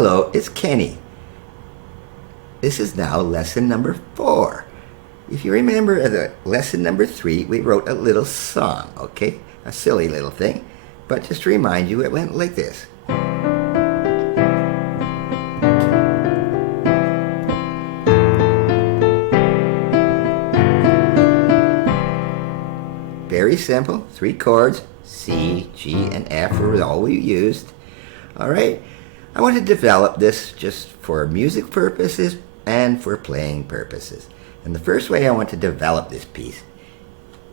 Hello, it's Kenny. This is now lesson number 4. If you remember the lesson number 3, we wrote a little song, okay? A silly little thing. But just to remind you, it went like this. Very simple, 3 chords, C, G, and F were all we used. All right, I want to develop this just for music purposes and for playing purposes. And the first way I want to develop this piece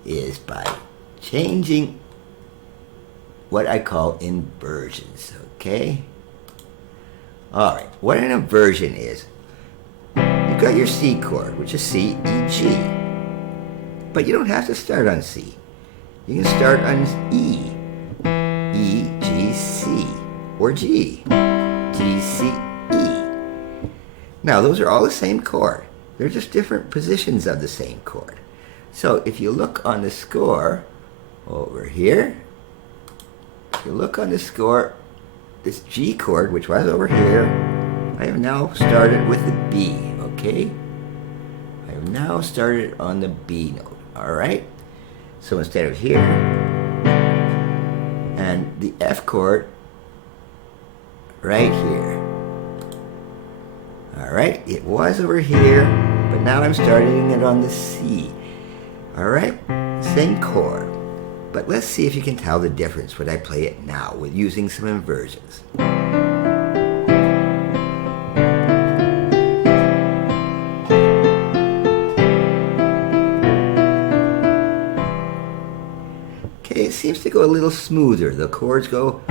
is by changing what I call inversions, okay? All right, what an inversion is, you've got your C chord, which is C, E, G. But you don't have to start on C. You can start on E, E, G, C, or G, G, C, E. Now, those are all the same chord. They're just different positions of the same chord. So if you look on the score over here, if you look on the score, this G chord, which was over here, I have now started with the B, okay? I have now started on the B note, all right? So instead of here, and the F chord right here. All right, it was over here, but now I'm starting it on the C. All right, same chord. But let's see if you can tell the difference when I play it now with using some inversions. Okay, it seems to go a little smoother. The chords go.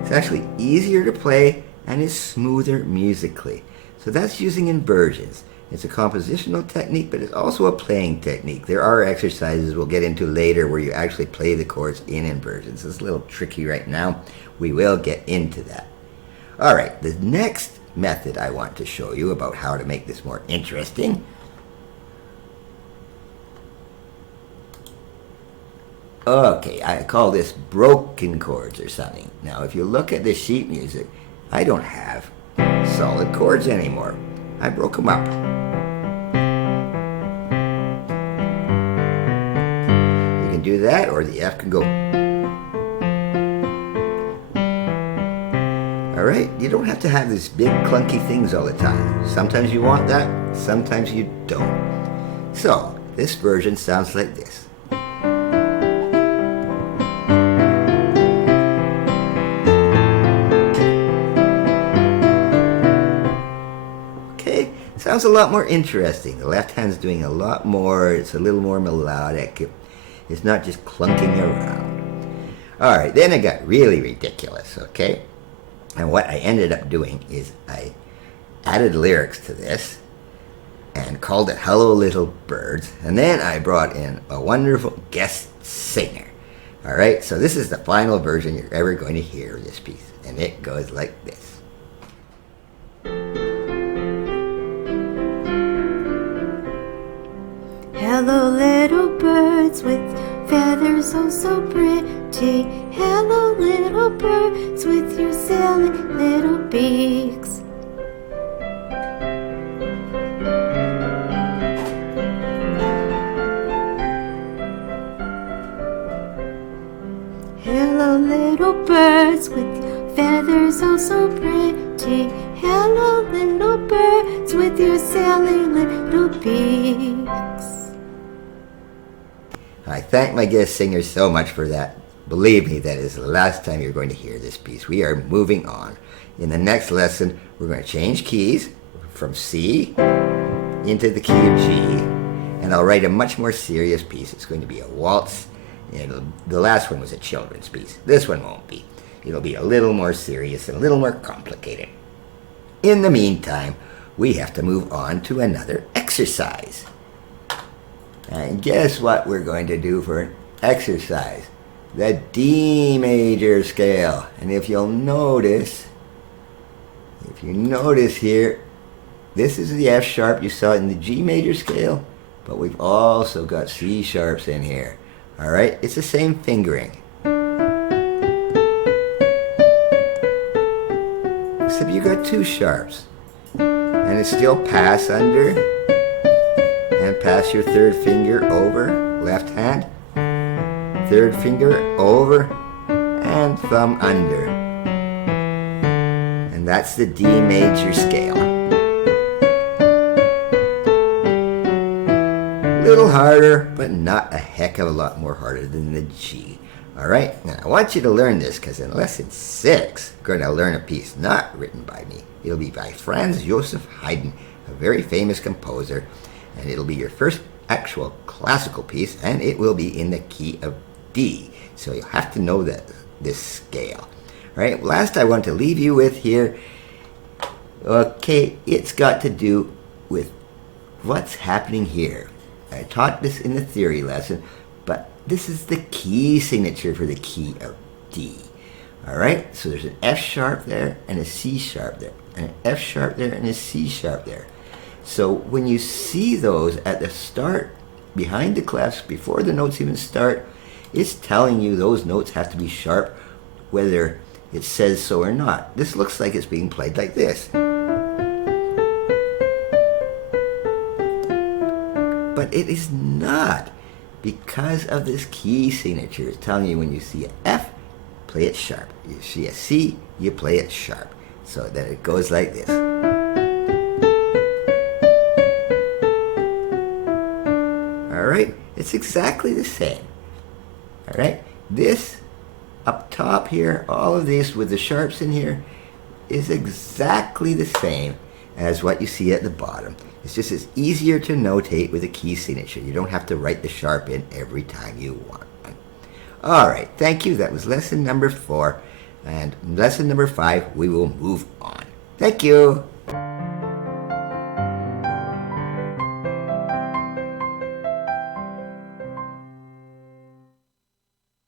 It's actually easier to play and is smoother musically. So that's using inversions. It's a compositional technique, but it's also a playing technique. There are exercises we'll get into later where you actually play the chords in inversions. It's a little tricky right now. We will get into that. All right, the next method I want to show you about how to make this more interesting. Okay, I call this broken chords or something. Now, if you look at the sheet music, I don't have solid chords anymore. I broke them up. You can do that, or the F can go. All right, you don't have to have these big clunky things all the time. Sometimes you want that, sometimes you don't. So, this version sounds like this. Sounds a lot more interesting. The left hand's doing a lot more. It's a little more melodic. It's not just clunking around. All right, then it got really ridiculous, okay? And what I ended up doing is I added lyrics to this and called it Hello Little Birds. And then I brought in a wonderful guest singer. All right, so this is the final version you're ever going to hear of this piece. And it goes like this. Hello little birds with feathers oh so pretty. Hello little birds with your silly little beaks. Hello little birds with feathers oh so pretty. Hello little birds with your silly little beaks. I thank my guest singer so much for that. Believe me, that is the last time you're going to hear this piece. We are moving on. In the next lesson, we're going to change keys from C into the key of G, and I'll write a much more serious piece. It's going to be a waltz, and the last one was a children's piece. This one won't be. It'll be a little more serious and a little more complicated. In the meantime, we have to move on to another exercise. And guess what we're going to do for an exercise? The D major scale. And if you notice here, this is the F sharp you saw in the G major scale, but we've also got C sharps in here. All right, it's the same fingering. except you got two sharps. And it's still pass under and pass your third finger over, left hand, third finger over and thumb under. And that's the D major scale. A little harder, but not a heck of a lot more harder than the G. Alright, now I want you to learn this because in lesson 6, you're going to learn a piece not written by me. It'll be by Franz Joseph Haydn, a very famous composer, and it'll be your first actual classical piece, and it will be in the key of D. So you'll have to know this scale. Alright, last I want to leave you with here, okay, it's got to do with what's happening here. I taught this in the theory lesson, but this is the key signature for the key of D. Alright, so there's an F sharp there and a C sharp there, and an F sharp there and a C sharp there. So when you see those at the start, behind the clefs, before the notes even start, it's telling you those notes have to be sharp, whether it says so or not. This looks like it's being played like this. But it is not, because of this key signature. It's telling you when you see an F, play it sharp. You see a C, you play it sharp. So that it goes like this. Alright, it's exactly the same. Alright, this up top here, all of this with the sharps in here, is exactly the same as what you see at the bottom. It's just it's easier to notate with a key signature. You don't have to write the sharp in every time you want one. Alright, thank you. That was lesson number 4. And lesson number 5, we will move on. Thank you.